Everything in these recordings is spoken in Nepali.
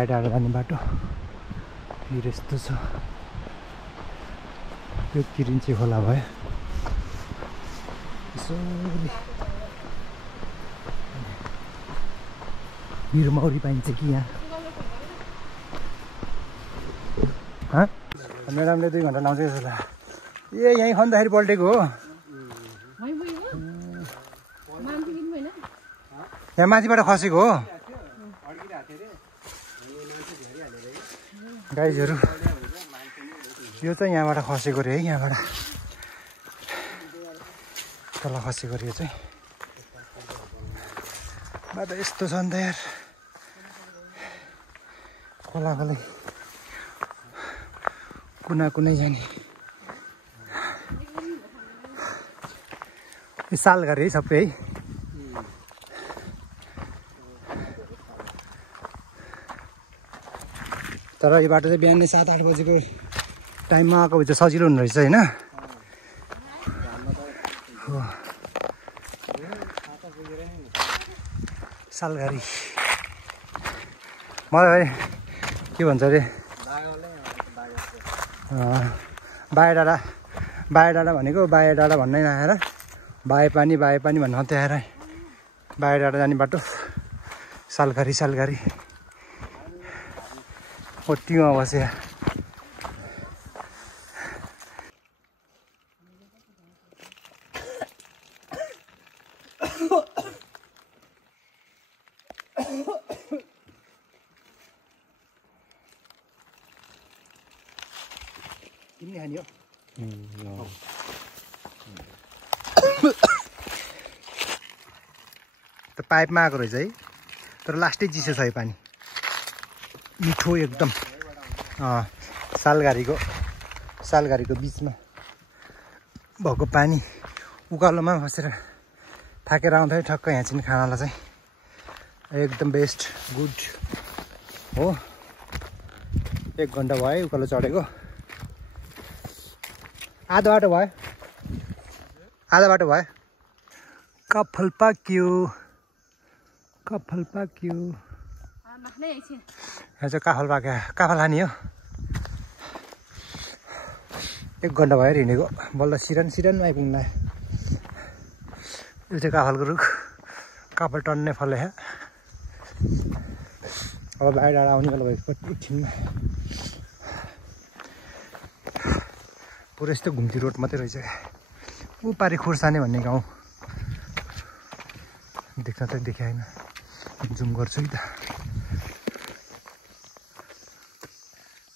बाहिर डाँडा जाने बाटो यो यस्तो छ। यो किरिन्ची खोला भयो। मेरो मौरी पाइन्छ कि यहाँ? म्याडमले 2 घन्टा लाउँछ जस्तो लाग्यो। ए यहीँ खन्दाखेरि पल्टेको हो। यहाँ माथिबाट खसेको हो गाइजहरू। यो चाहिँ यहाँबाट खसेको रे है, यहाँबाट तल खसेको रे। यो चाहिँ बाटो यस्तो छ नि त यार, खोला खोलै कुना कुनै जाने। यो सालघारी है सबै है। तर यो बाटो चाहिँ बिहानै 7-8 बजेको टाइममा आएको भए चाहिँ सजिलो हुने रहेछ होइन? सालघारी मलाई के भन्छ अरे बाहे डाँडा भनेको बाहे डाँडा भन्नै नआएर बाहे पानी भन्नु मात्रै आएर बाहे डाँडा जाने बाटो सालघारी ओटीमा बस्यो। किन्ने खाने हो त पाइपमा आएको रहेछ है। तर लास्टै चिसो छ यो पानी, मिठो एकदम। सालघारीको बिचमा भएको पानी उकालोमा बसेर थाकेर आउँदाखेरि ठक्क यहाँ चाहिँ खानालाई चाहिँ एकदम बेस्ट गुड हो। 1 घन्टा भयो उकालो चढेको। आधा बाटो भयो। कफल पाक्यो। यहाँ चाहिँ काफल खाने हो। 1 घन्टा भयो हिँडेको, बल्ल सिरानमा आइपुग्नु लाग्यो। यो चाहिँ काफलको रुख, काफल टन्नै फले। अब बाहिर आउने बेला भएको एकछिनमा पुरै यस्तो घुम्ती रोड मात्रै रहेछ। ऊ पारि खुर्साने भन्ने गाउँ देख्न त देखेँ होइन, जुम गर्छु है त।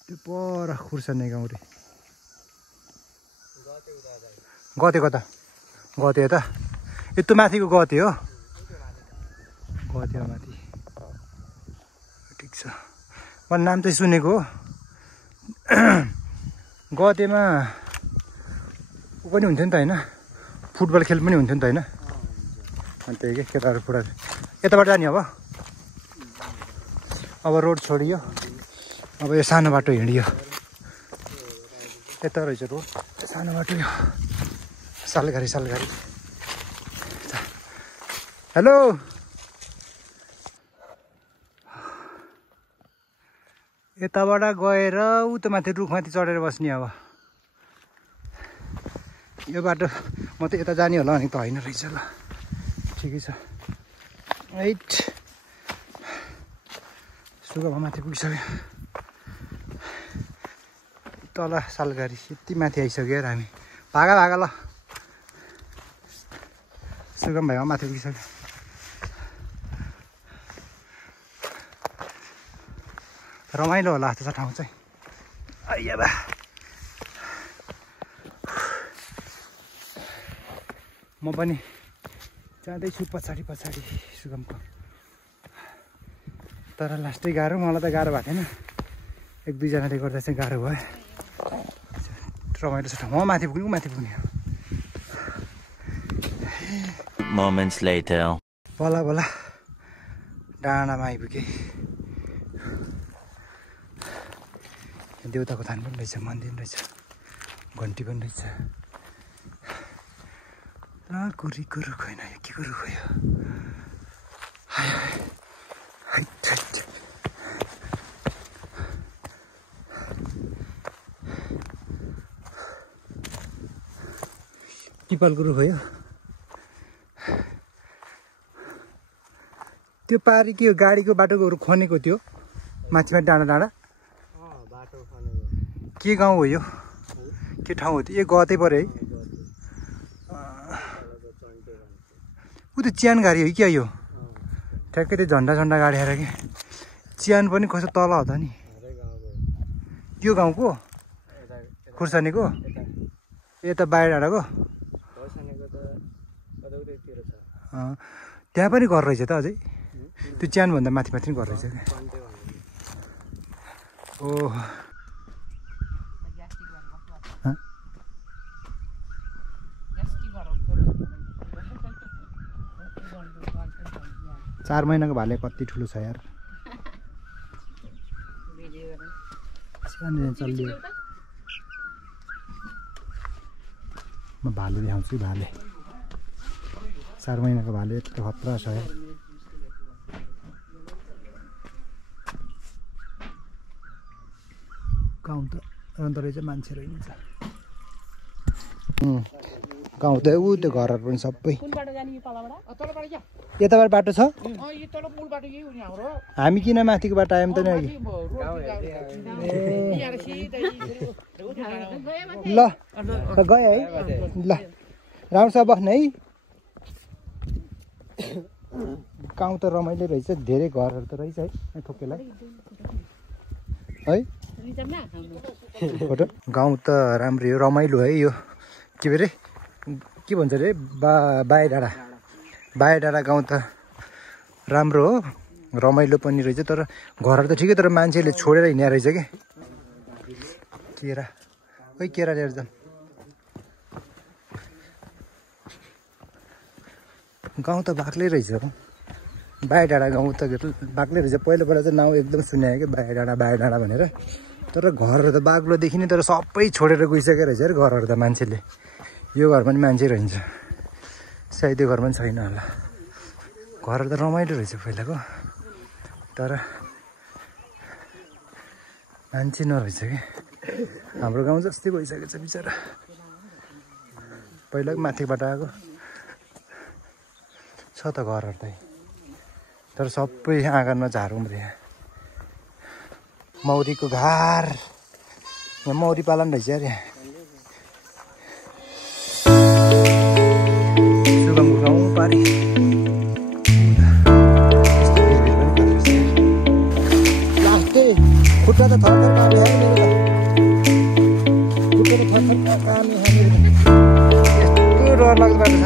त्यो पर खुर्साने गाउँ रे। गते कता गते यता यत्रो माथिको गते हो। गते माथि ठिक छ। मैले नाम चाहिँ सुनेको हो। गतेमा ऊ पनि हुन्थ्यो नि त होइन, फुटबल खेल पनि हुन्थ्यो नि त होइन? अनि त्यही के केटाहरू फुटाहरू यताबाट जाने अब रोड छोडियो। अब यो सानो बाटो हिँडियो। यता रहेछ रोड, सानो बाटो यो सालघारी। हेलो यताबाट गएर उता माथि रुखमाथि चढेर बस्ने। अब यो बाटो म त यता जाने होला भने त होइन रहेछ ल। ठिकै छ। 8 सुगमा माथि पुगिसक्यो। तल सालघारी यति माथि आइसक्यो यार हामी। भागा ल। सुगम भाइमा माथि पुगिसक्यो। रमाइलो होला जस्तो छ ठाउँ चाहिँ। आइया बा म पनि जाँदैछु पछाडि सुगमको। तर लास्टै गाह्रो, मलाई त गाह्रो भएको थिएन, 1-2 जनाले गर्दा चाहिँ गाह्रो भयो। रमाइलो छ ठाउँ। म माथि पुग्ने Moments later. बल्ल डाँडामा आइपुगेँ। देउताको थान पनि रहेछ, मन्दिर रहेछ, घन्टी पनि रहेछ। कुरीको रुख होइन, यो के को रुख हो यो? पिपलको रुख हो यो त्यो पारी के गाडीको बाटोहरू खनेको थियो माथिमा डाँडा डाँडा के गाउँ हो यो के ठाउँ हो त्यो गते पऱ्यो है ऊ त चियान गाडी हो क्या यो ठ्याक्कै त्यो झन्डा झन्डा गाडी आएर कि चियान पनि कस्तो तल हो त नि त्यो गाउँको खुर्सानीको यता बाहिर डाँडाको त्यहाँ पनि घर रहेछ त अझै त्यो च्यानभन्दा माथि माथि घर रहेछ क्या ओ 4 महिनाको भाले कति ठुलो छ यार चल्यो म भाले देखाउँछु भाले 4 महिनाको भाले यस्तो खतरा छ यार गाउँ त अन्त रहेछ मान्छे रहेछ गाउँ त ऊ त्यो घरहरु पनि सबै यताबाट बाटो छ हामी किन माथिको बाटो आयौँ त नि अघि ल गयो है ल राम्रोसँग बस्ने है गाउँ त रमाइलो रहेछ धेरै घरहरु त रहेछ है ठोकेला है फोटो गाउँ त राम्रै हो रमाइलो है यो के भरे के भन्छ रे बाई डाँडा गाउँ त राम्रो हो रमाइलो पनि रहेछ तर घरहरु त ठिकै तर मान्छेले छोडेर हिँड्या रहेछ के केरा ओइ केरा लिएर जाम गाउँ त बाक्लै रहेछ हो बाई डाँडा गाउँ त बाक्लै रहेछ पहिलोबाट चाहिँ नाउँ एकदम सुनायो कि बाई डाँडा भनेर तर घरहरु त बाक्लो देखिने तर सबै छोडेर गइसकेको रहेछ रे घरहरु त मान्छेले यो घर पनि मान्छे रहन्छ सायद यो घर पनि छैन होला घरहरु त रमाइलो रहेछ पहिलाको तर मान्छे नरहेछ कि हाम्रो गाउँ जस्तै भइसकेको छ बिचरा पहिला माथिबाट आएको छ त घरहरु त तर सबै आँगनमा झार उम्रिया मौरीको घर यहाँ मौरी पालन रहेछ अरे सुगमको गाउँ पारी खुट्टा त थर काम यस्तो डर लाग्दो बाटो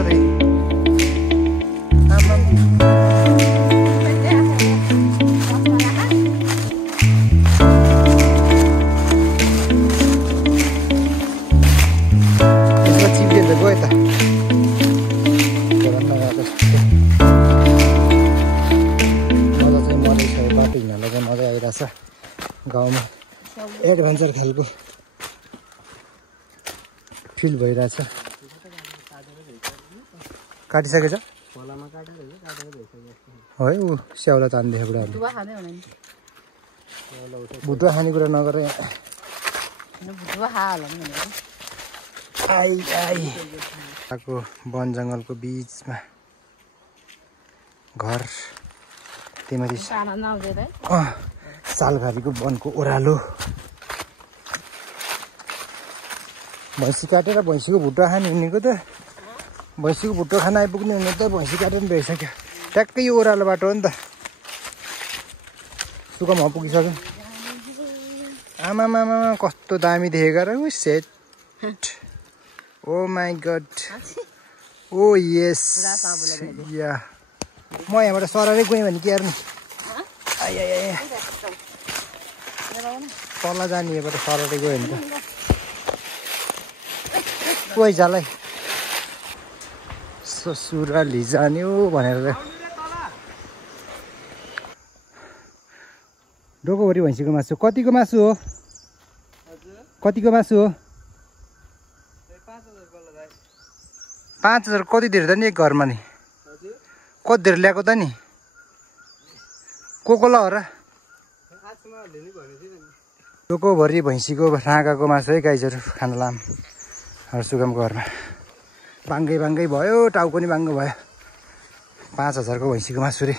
छ गाउँमा एडभेन्चर खालको फिल भइरहेछ काटिसकेछ है ऊ स्याउला तान्दै बुढाहरूले भुटुवा खाने कुरा नगर आएको वन जङ्गलको बिचमा घर त्यही सालघारीको वनको ओह्रालो भैँसी काटेर भैँसीको भुट्टा खाने हुनेको त भैँसीको भुट्टो खान आइपुग्ने हुने त भैँसी काटेर पनि भइसक्यो ट्याक्कै यो ओह्रालो बाटो हो नि त सुकम पुगिसक्यो आमामा कस्तो दामी देखेको र set oh my god oh yes yeah म यहाँबाट सररै गएँ भने के हेर्नु तल जाने यहाँबाट सररै गयो भने त कोही जालाई ससुराली जाने हो भनेर डोकोभरि भैँसीको मासु कतिको मासु हो कतिको मासु हो 5000 कति धेरै त नि एक घरमा नि कति धेरै ल्याएको त नि को ल हो र डोकोभरि भैँसीको राँगाको मासु है गाइजहरू खान लाम सुगमको घरमा बाङ्गै भयो, टाउको पनि बाङ्गो भयो। 5000 को भैँसीको मासु रे।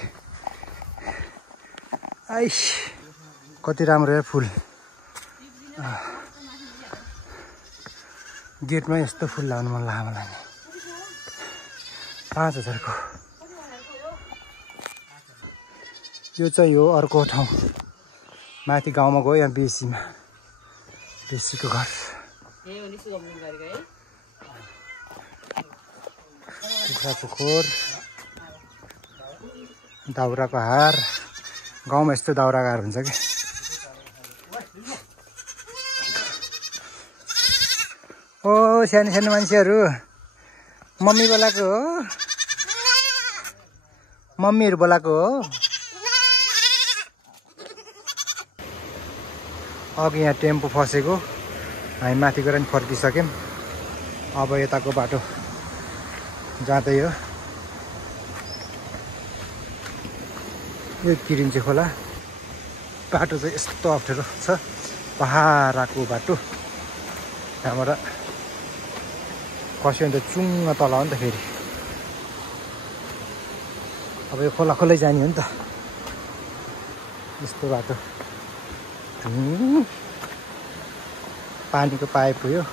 आइस कति राम्रो यार फुल। गेटमा यस्तो फुल लाउनु मन लाग्यो मलाई। 5000 को। यो चाहिँ हो अर्को ठाउँ। माथि गाउँमा गयो, यहाँ बेसीमा। बेसीको घर। कुखुराको खोर, दाउराको हार। गाउँमा यस्तो दाउराको हार हुन्छ कि। ओ सानो सानो मान्छेहरू, मम्मी बोलाएको हो? मम्मीहरू बोलाएको हो? अघि यहाँ टेम्पो फसेको, हामी माथि गएर नि फर्किसक्यौँ। अब यताको बाटो जाँदै हो। यो किरिन्चे खोला। बाटो चाहिँ यस्तो अप्ठ्यारो छ, पहाडको बाटो। त्यहाँबाट खस्यो भने त चुङ्ग तल हो नि त फेरि। अब यो खोला खोलै जाने हो नि त। यस्तो बाटो। पानीको पाइप हो यो।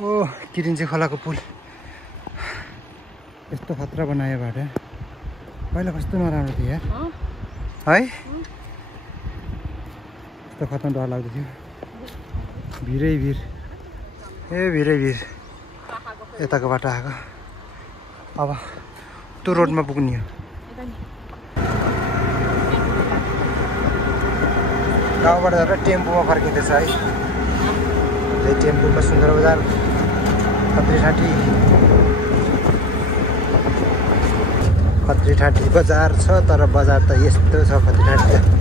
ओ किरिन्चे खोलाको पुल। यस्तो खतरा बनायो बाटो। पहिला कस्तो नराम्रो थियो यार, है? यस्तो खतरा डर लाग्दो थियो। भिरै भिर, भिरै भिर। यताको बाटो आएको। अब त्यो रोडमा पुग्ने हो। गाउँबाट झन् टेम्पोमा फर्किँदैछ है। त्यही टेम्पोमा सुन्दर बजार, खत्री ठाँटी बजार छ। तर बजार त यस्तो छ खत्री ठाँटी।